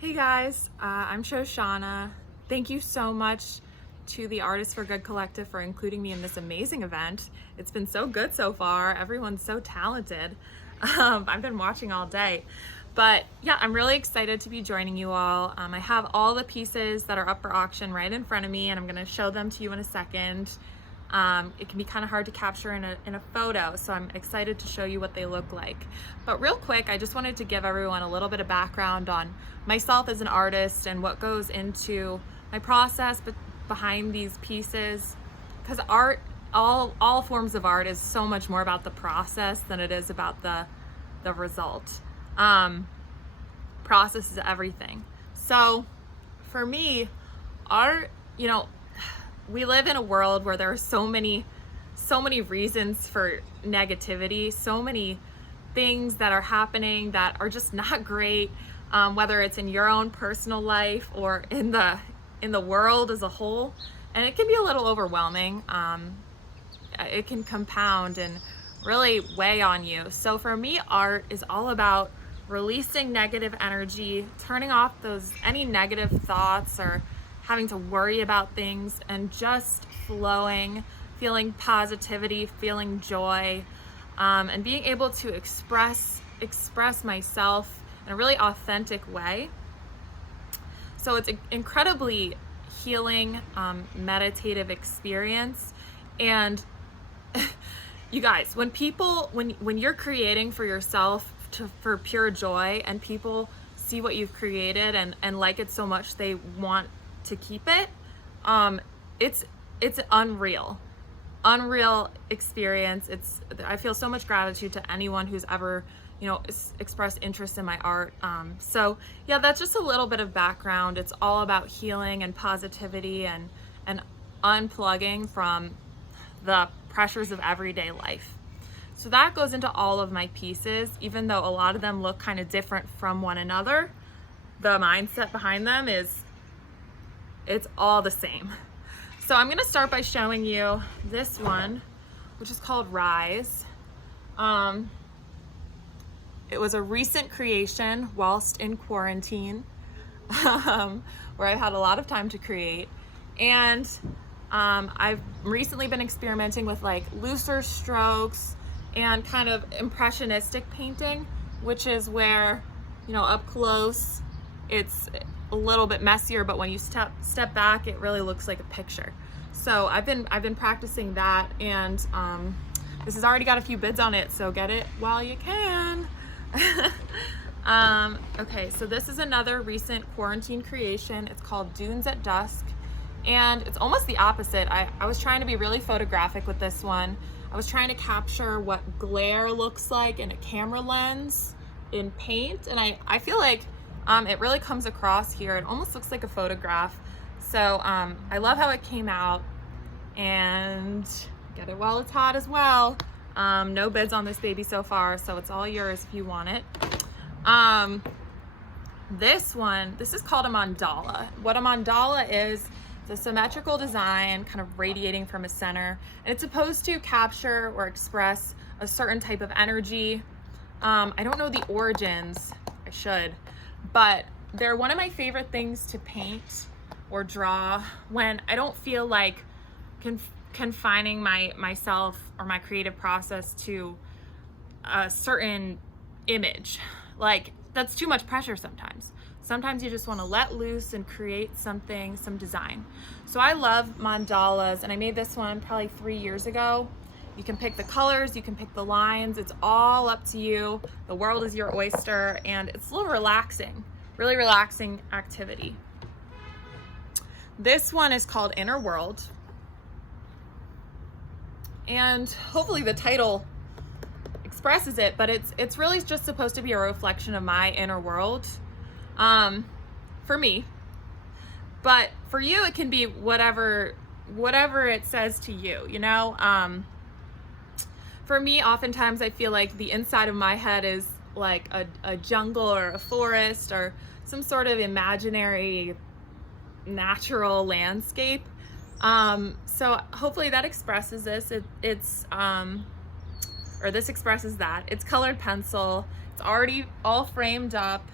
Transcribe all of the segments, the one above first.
Hey guys, I'm Shoshana. Thank you so much to the Artists for Good Collective for including me in this amazing event. It's been so good so far. Everyone's so talented. I've been watching all day. But yeah, I'm really excited to be joining you all. I have all the pieces that are up for auction right in front of me, and I'm going to show them to you in a second. It can be kind of hard to capture in a photo, so I'm excited to show you what they look like. But real quick, I just wanted to give everyone a little bit of background on myself as an artist and what goes into my process behind these pieces, because art, all forms of art, is so much more about the process than it is about the result. Process is everything. So for me, art, we live in a world where there are so many reasons for negativity, so many things that are happening that are just not great, whether it's in your own personal life or in the world as a whole. And it can be a little overwhelming. It can compound and really weigh on you. So for me, art is all about releasing negative energy, turning off any negative thoughts or having to worry about things, and just flowing, feeling positivity, feeling joy, and being able to express myself in a really authentic way. So it's an incredibly healing, meditative experience. And you guys, when you're creating for yourself for pure joy, and people see what you've created and like it so much they want to keep it, it's unreal experience. I feel so much gratitude to anyone who's ever expressed interest in my art. So yeah, that's just a little bit of background. It's all about healing and positivity and unplugging from the pressures of everyday life. So that goes into all of my pieces. Even though a lot of them look kind of different from one another, the mindset behind them it's all the same. So I'm gonna start by showing you this one, which is called Rise. It was a recent creation whilst in quarantine, where I had a lot of time to create. And I've recently been experimenting with like looser strokes and kind of impressionistic painting, which is where, up close, it's a little bit messier, but when you step back, it really looks like a picture. So I've been practicing that, and this has already got a few bids on it, so get it while you can. Okay, so this is another recent quarantine creation. It's called Dunes at Dusk, and it's almost the opposite. I was trying to be really photographic with this one. I was trying to capture what glare looks like in a camera lens in paint, and I feel like it really comes across here. It almost looks like a photograph. So I love how it came out, and get it while it's hot as well. No bids on this baby so far, so it's all yours if you want it. This is called a mandala. What a mandala is, it's a symmetrical design kind of radiating from a center, and it's supposed to capture or express a certain type of energy. I don't know the origins, I should, but they're one of my favorite things to paint or draw when I don't feel like confining myself or my creative process to a certain image. Like, that's too much pressure sometimes. Sometimes you just want to let loose and create something, some design. So I love mandalas, and I made this one probably 3 years ago. You can pick the colors, you can pick the lines, it's all up to you. The world is your oyster, and it's a little relaxing, really relaxing activity. This one is called Inner World, and hopefully the title expresses it, but it's really just supposed to be a reflection of my inner world, for me. But for you, it can be whatever it says to you, For me, oftentimes I feel like the inside of my head is like a jungle or a forest or some sort of imaginary natural landscape. So hopefully that expresses this. This expresses that. It's colored pencil. It's already all framed up.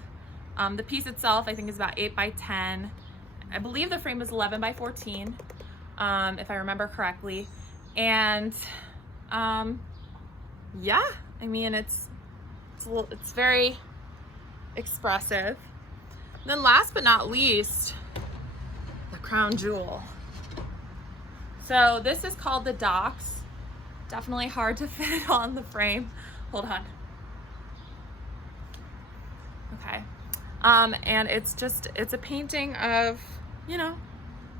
The piece itself, I think, is about 8 by 10. I believe the frame was 11 by 14, if I remember correctly. And yeah, I mean, it's very expressive. And then last but not least, the crown jewel. So this is called the Dusk. Definitely hard to fit on the frame. Hold on. Okay. And it's a painting of, you know,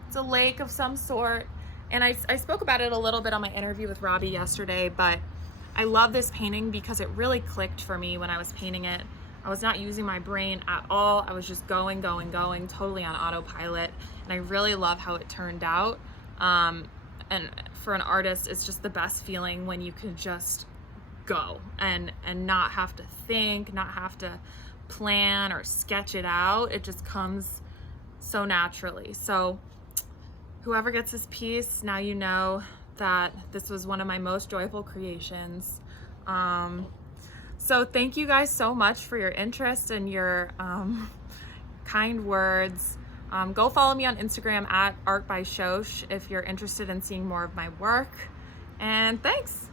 it's a lake of some sort. And I spoke about it a little bit on my interview with Robbie yesterday, but I love this painting because it really clicked for me when I was painting it. I was not using my brain at all. I was just going, totally on autopilot. And I really love how it turned out. And for an artist, it's just the best feeling when you can just go and not have to think, not have to plan or sketch it out. It just comes so naturally. So whoever gets this piece, now you know that this was one of my most joyful creations. So thank you guys so much for your interest and your kind words. Go follow me on Instagram at Art by Shosh if you're interested in seeing more of my work. And thanks.